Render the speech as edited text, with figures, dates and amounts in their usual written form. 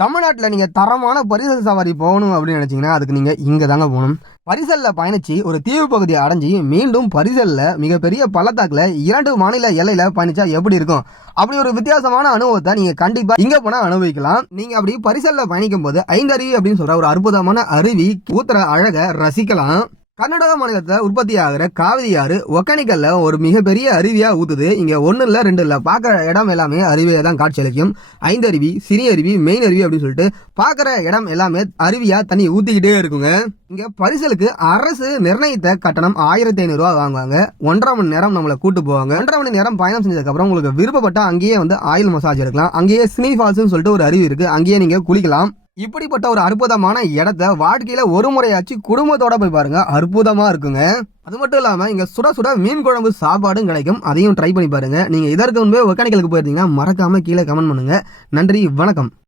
தமிழ்நாட்டில் நீங்கள் தரமான பரிசல் சவாரி போகணும் அப்படின்னு நினச்சிங்கன்னா அதுக்கு நீங்கள் இங்கே தாங்க போகணும். பரிசலில் பயணித்து ஒரு தீவு பகுதியை அடைஞ்சி மீண்டும் பரிசலில் மிகப்பெரிய பள்ளத்தாக்கில் 2 மாநில எல்லையில் பயணிச்சா எப்படி இருக்கும், அப்படி ஒரு வித்தியாசமான அனுபவத்தை நீங்கள் கண்டிப்பாக இங்கே போனால் அனுபவிக்கலாம். நீங்கள் அப்படி பரிசலில் பயணிக்கும் போது 5 அருவி அப்படின்னு சொல்கிற ஒரு அற்புதமான அருவி ஊத்துற அழகை ரசிக்கலாம். கர்நாடக மாநிலத்தில் உற்பத்தி ஆகிற காவிரி ஆறு ஒகேனக்கல்ல ஒரு மிகப்பெரிய அருவியா ஊத்துது. இங்க 1 இல்ல 2 இல்ல, பார்க்குற இடம் எல்லாமே அருவியை தான் காட்சியளிக்கும். 5 அருவி, சிறிய அருவி, மெயின் அருவி அப்படின்னு சொல்லிட்டு பார்க்குற இடம் எல்லாமே அருவியா தண்ணி ஊத்திக்கிட்டே இருக்குங்க. இங்க பரிசலுக்கு அரசு நிர்ணயித்த கட்டணம் 1500 ரூபா வாங்குவாங்க. 1.5 மணி நேரம் நம்மளை கூட்டு போவாங்க. 1.5 மணி நேரம் பயணம் செஞ்சதுக்கு அப்புறம் உங்களுக்கு விருப்பப்பட்ட அங்கேயே ஆயில் மசாஜ் எடுக்கலாம். அங்கேயே ஸ்னீ ஃபால்ஸ்னு சொல்லிட்டு ஒரு அருவி இருக்கு, அங்கேயே நீங்க குளிக்கலாம். இப்படிப்பட்ட ஒரு அற்புதமான இடத்த வாழ்க்கையில ஒரு முறையாச்சு குடும்பத்தோட போய் பாருங்க, அற்புதமா இருக்குங்க. அது மட்டும் இல்லாம இங்க சுட சுட மீன் குழம்பு சாப்பாடும் கிடைக்கும், அதையும் ட்ரை பண்ணி பாருங்க. நீங்க இதற்கு முன்பே ஒகேனக்கலுக்கு போயிருந்தீங்கன்னா மறக்காம கீழே கமெண்ட் பண்ணுங்க. நன்றி, வணக்கம்.